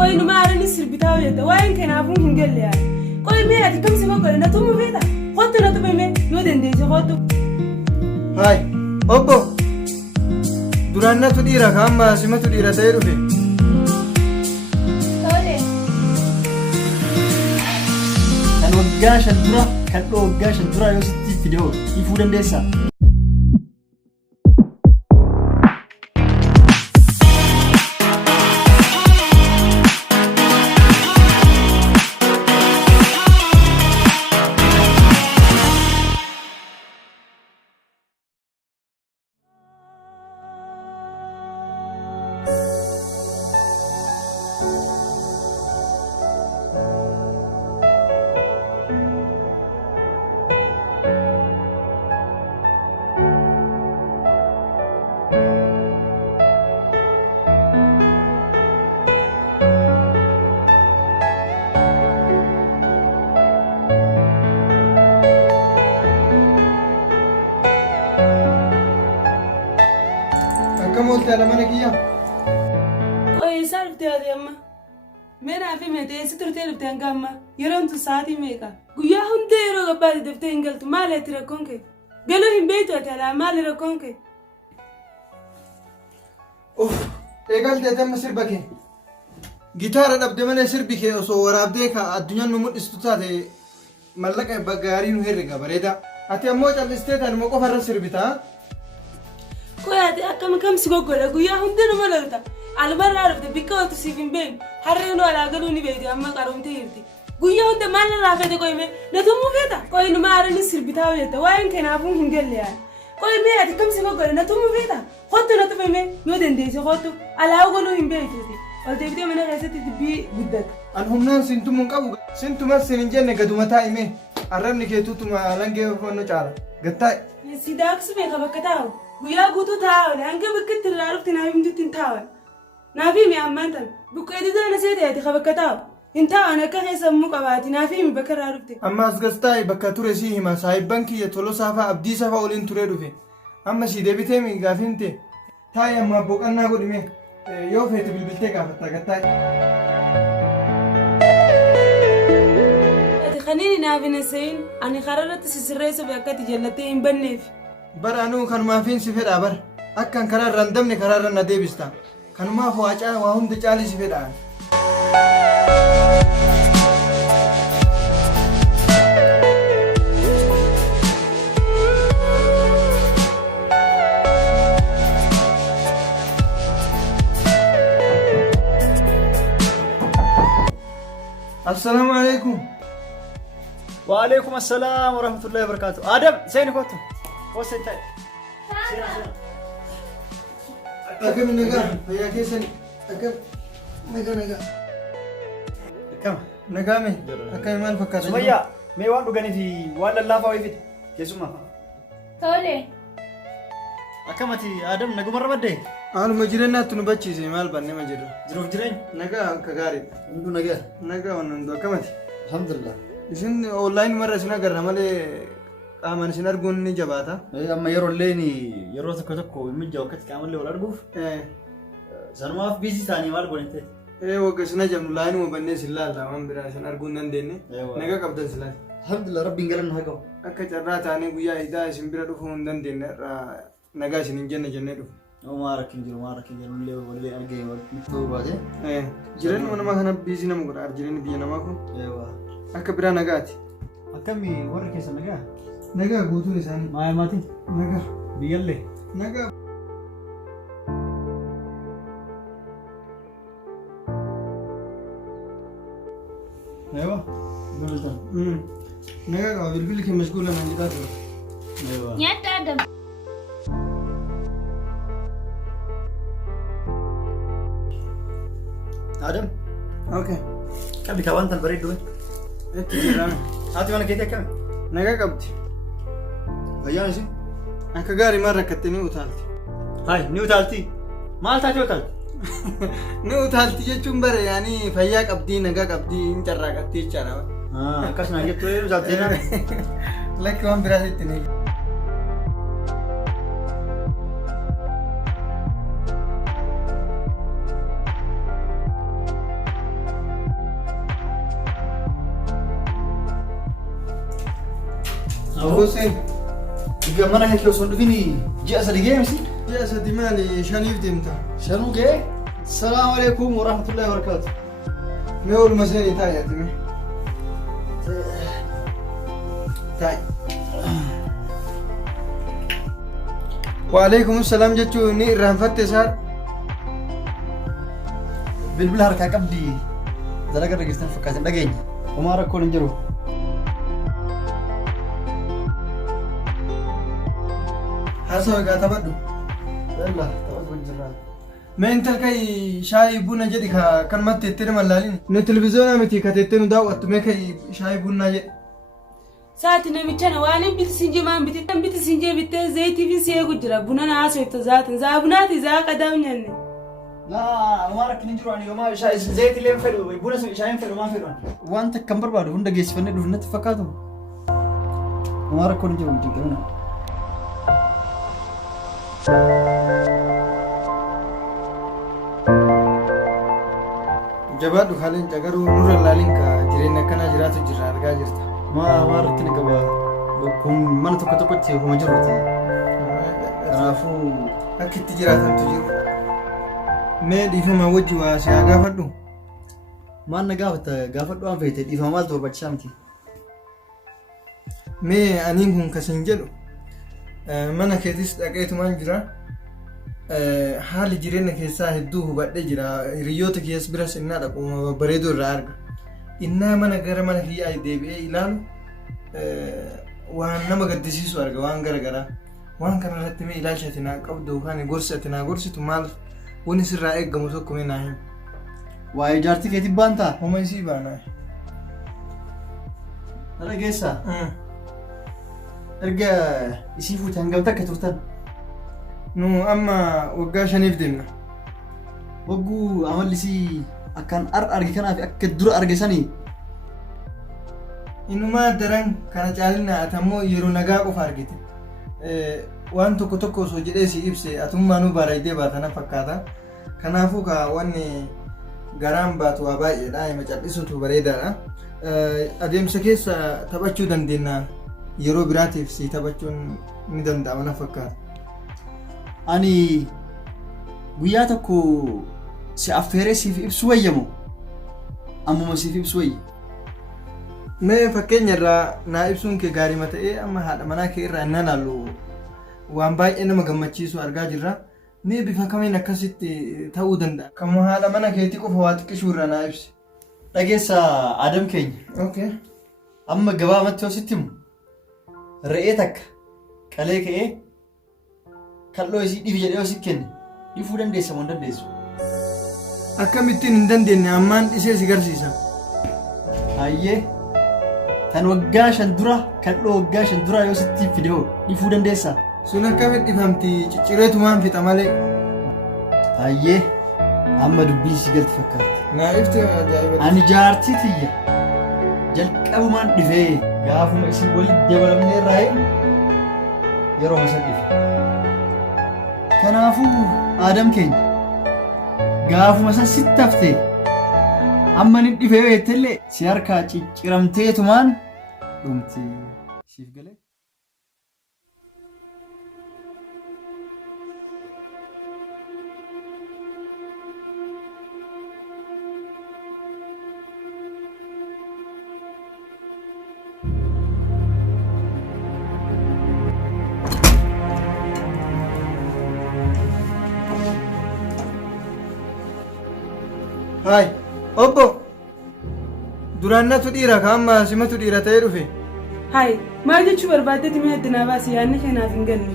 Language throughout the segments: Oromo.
Koi numara ni sirbita weta wain kenafu hingelle ya. Koi me ati kam sima kore na tumu veta. Hotu na tume me no dende je hotu. Hai, obbo. Duranna tu dira kama sima tu dira tayi rufe. Tole. Kan waggashan dura kan waggashan dura yoo sitti fidoo ifuu dandeessa. Kamu tela mana kiya? Koi sarf te ade amma. Mena fi me te situr te lufte angamma. Yeron tu saati meka. Guya hunde yero gabadi defte ingel tu male tira konke. Gelo himbeito atala male ra konke. Egal te tamma sirbake. Gitaara dhabde malee sirbi kee osoo waraabdee ka addunyaan nu mul'istu taate mallaqa bagaarii nu herrega bareeda. Ati ammoo callistee tan moo qofarra sirbitaa? Koi ati akkam kam sigogola guya hunde no malalta. Almarra arfte bikka otu sifin ben. Harre no ala galu ni beedi amma qarumte hirti. Guya hunde malla rafete koi me na tumu feta. Koi no mara ni sirbita weta wain kenafu hingelle ya. Koi me ati kam sigogola na tumu feta. Hotu na tume me no dende je hotu ala galu himbeeti. Oltebite mana gaseti bi guddat. An humnaan sintumun qabu sintumas sinin jenne gadumataa ime arrabni kee tutuma langee fonno caala gattaa Sidaksu me kabakatao. Guya gutu tao hange bakkat tirarufti na himdutti tao. Nafi me ammantan buqqeedi dana sete ati kabakatao. Inta ana ka hesa mu qabati nafi me bakararufti. amma as gastaa bakka ture si hima saahibban kiyya tolo saafaa abdii safa olin ture dhufe amma si deebitee mi gaafimte taa'e amma boqannaa godhime yoo feete bilbiltee gaafatta gattaa Khanini nafi nasayin ani khararati sisirreesu bakkati jallate in banneef. bara anuu kanumaafin si fedhaa bara akkan karaa randamne karaarra na deebista kanumaaf waa hunda caalii si fedhaa السلام عليكم. وعليكم السلام ورحمة الله وبركاته. آدم سين كوتو. وسين تاي. أكم نجا هيا كيسن أكم نجا كم؟ نجامي أكم مال فكرت. سمية ميوان بغني في ولا لا فاوي فيت. كيسوما. Tole. أكمتي آدم نجو مرة بدي. أنا مجرنا تنبتشي زي مال بني مجرنا. جروف جرين. نجا كغاري. ندو نجا. نجا ونندو أكمتي. الحمد لله. إذن أونلاين مرة سنا قرنا مالي آمن سنا رجوني جباتا. أما يرو ليني يرو تكتكو من جوكت كامل ولا رجوف. سنما في بيزي ثاني مال بنتي. وقت سنا جم لاين وبني سلا لا هم برا سنا رجونا ندني. نجا قبض سلا. الحمد لله ربي قالنا هكذا. أكتر ثاني قويا إذا سنبرا دخون ندني نجا سنجنا جنة دخ. ما ركين ولا أرجع مكتوب بعدين. جيران وانا ما كنا بيزي نمو كنا جيران بيجي نماكو. أيوة. أكبر نجاتي. أكمي ورك يا سنجا. نجا قوتو لساني. ما ماتي. نجا. بيجلي. نجا. أيوة. بلدان. نجا قابل بيلك مشغولة من جدار. أيوة. يا تادم. آدم. أوكي. كم بكوان تنبريد دوين؟ إنت جيران. هاتي وانا كيتي كم؟ نجا قبضي. أيام شيء؟ أنك قاري مرة كتني وتالتي. هاي نيو تالتي. مال تالتي وتالتي. نيو تالتي جتشون برا يعني فياك قبضي نجا قبضي إنت راكتي تشانا. كاسنا جت توي وزاتينا. لك كم براسي تني. Hussein. Mana kee osoo dhufini ji'a sadii ga'e misi? Ji'a sadii maali shaniif deemta? Shanuu ga'e? Salaamu alaikum wa rahmatullahi wa barakatuh. Mee ooluma seenii taa'i ati mee? Taa'i. Waalaikum salaam jechuun ni irraanfatte isaa? Bilbila harkaa qabdi dalaga dhageessan fakkaatan dhageenya. Homaa rakkoon hin jiru. Haasawaa egaa taphadhu. Yalla taphatu jirra. Mee intal kai shaayii buna jedhi kan matteettee nama laalini. Ne televiziyoonaa miti ka teettee nu daawwattu mee kai shaayii bunaa jedhi. Saati namicha na waan biti sinjee maan biti sinjee bittee zayitii fi siyee gujjira buna na haasofta zaatin zaa bunaati zaa qadaa nyanne. Laa homaa rakkin hin jiru ani homaa zayitii leen fedhu buna shaayiin fedhu maan fedhu ani. Wanta kan barbaadu hunda geessifannee dhufu natti fakkaatu. Homaa rakkoon hin jiru jiggaruna. Jabaadhu haaleen jagaruu nurra laaliin ka jireenya akkanaa jiraatu jirra argaa jirta. Maa rakkina qaba kun mana tokkotti homa jiruuti. Kanaafuu akka itti jiraatantu jiru. Mee dhiifama wajji waa si haa gaafadhu? Maal na gaafata gaafadhu waan feete dhiifama maaltu barbaachisaa miti. Mee aniin kun kasin jedhu mana keetis dhaqeetumaan jira. Haalli jireenya keessaa hedduu hubadhee jira. Hiriyoota keessa biras innaa dhaqu bareedoo irraa arga. Innaa mana gara mana kiyyaa deebi'ee ilaalu waan nama gaddisiisu arga waan garagaraa. Waan kanarratti mee ilaalcha ati naa qabdu yookaan gorsi ati naa gorsitu maal wanni sirraa eeggamu tokko mee naa himi. Waa'ee jaartii keetii baantaa? Homa isii baanaa. Na dhageessaa? Erga isii fuute hangamta akka turtan? Nu amma waggaa 5 deemna. Wagguu amallisii akkan arge kanaaf akka dura arge sanii. Inumaa daran kana caalina ati ammoo yeroo nagaa qofa argite. Waan tokko osoo jedhee si ibse atummaanuu bareedee baatana fakkaata. Kanaafuu ka wanni garaan baatu waa baay'eedha. Hima cal'isuutu bareedaadha. Adeemsa keessa taphachuu dandeenya. Yeroo biraatiif si taphachuun ni danda'ama na fakkaata. Ani guyyaa tokko si affeeree siif ibsu wayyamu ammuma siif ibsu wayya. Mee fakkeenya irraa naa ibsuun kee gaarii ta'ee amma haadha manaa kee irraa innaa laallu waan baay'ee nama gammachiisu argaa jirra. Mee bifa kamiin akkasitti ta'uu danda'a? Kammoo haadha mana keetii qofa waa xiqqishuu irraa naa ibsi. Dhageessaa Adam keenya. Okay. Amma gabaabatti yoo sitti himu re'ee takka qalee ka'ee kalloo isii dhifi jedhee yoo si kenne dhifuu dandeessa moo hin dandeessu? Akkamittiin hin dandeenye ammaan dhisee si garsiisa. Hayyee tan waggaa 5 dura kalloo waggaa 5 dura yoo sitti fidee dhifuu dandeessaa? Sun akkamitti dhifamti ciccireetumaan fixa malee. Hayyee amma dubbiin si galti fakkaatti. Naa ifte ajaa'iba. Ani jaartii tiyya jalqabumaan dhifee gaafuma isii walitti dabalamnee irraa yeroo masa dhife. Kanaafuu Adam keenya gaafuma san sitti haftee amma ni dhifee beektellee si harkaa cicciramteetumaan dhumti siif galee. Hai, obbo. Duraannatu dhiira ka amma simatu dhiira ta'ee dhufe. Hai, maal jechuu barbaaddeeti mee addunaa baasi yaadni kanaaf hin galle.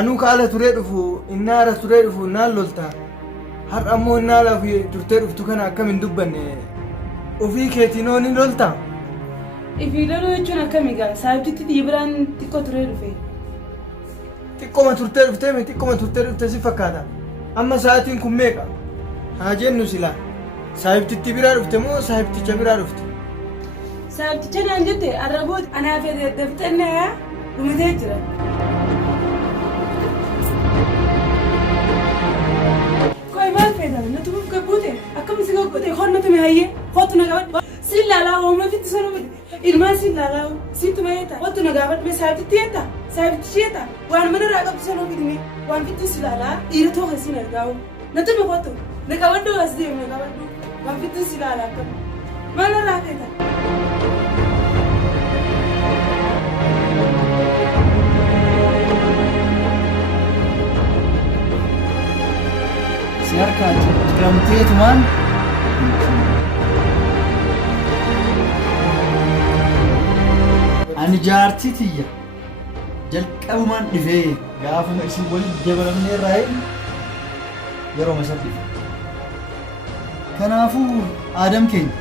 Anuu ka ala turee dhufu, innaa ala turee dhufu naan lolta. Har'a ammoo innaa ala turtee dhuftu kana akkam hin dubbanne ofii keetinoo ni lolta. Ifii loluu jechuun akkami gaa saabtitti xiyyi biraan xiqqoo turee dhufe. Xiqqooma turtee dhuftee mee xiqqooma turtee dhuftee si fakkaata. Amma sa'aatiin kun meeqa? Haa jennu silaa saahibtitti biraa dhufte moo saahibticha biraa dhufte? Saabticha naan jette arrabooti anaaf daftannaa dhumatee jira. Koy maal feetan natuuf gabbuute akkam si gabbuute honnatu mi hayyee hootu na qabadhe si laalaa hooma fitti sonu Ilmaan si ilaalaa situ meeta. Wattu na gaafadhume saayibtitti eetta. Saayibtitti eetta. Waan mana irraa qabdu sana ofidime. Waan fittu si ilaalaa dhiira tooka sin argaa'u. Natu na kottu. Na qabaddu as deemu na qabaddu. Waan fittu si ilaalaa akkam. Maal irraa feeta? Si harkaa jijjiiramteetumaan ani jaartii tiyya jalqabumaan dhifee gaafuma isin waliin dabalamnee irraa yeroo masa dhife. Kanaafuu aadam keenya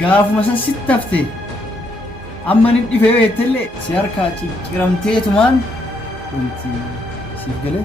gaafuma san sitti haftee amma nin dhifee beektellee si harkaa jijjiiramteetumaan dhumti siif galee.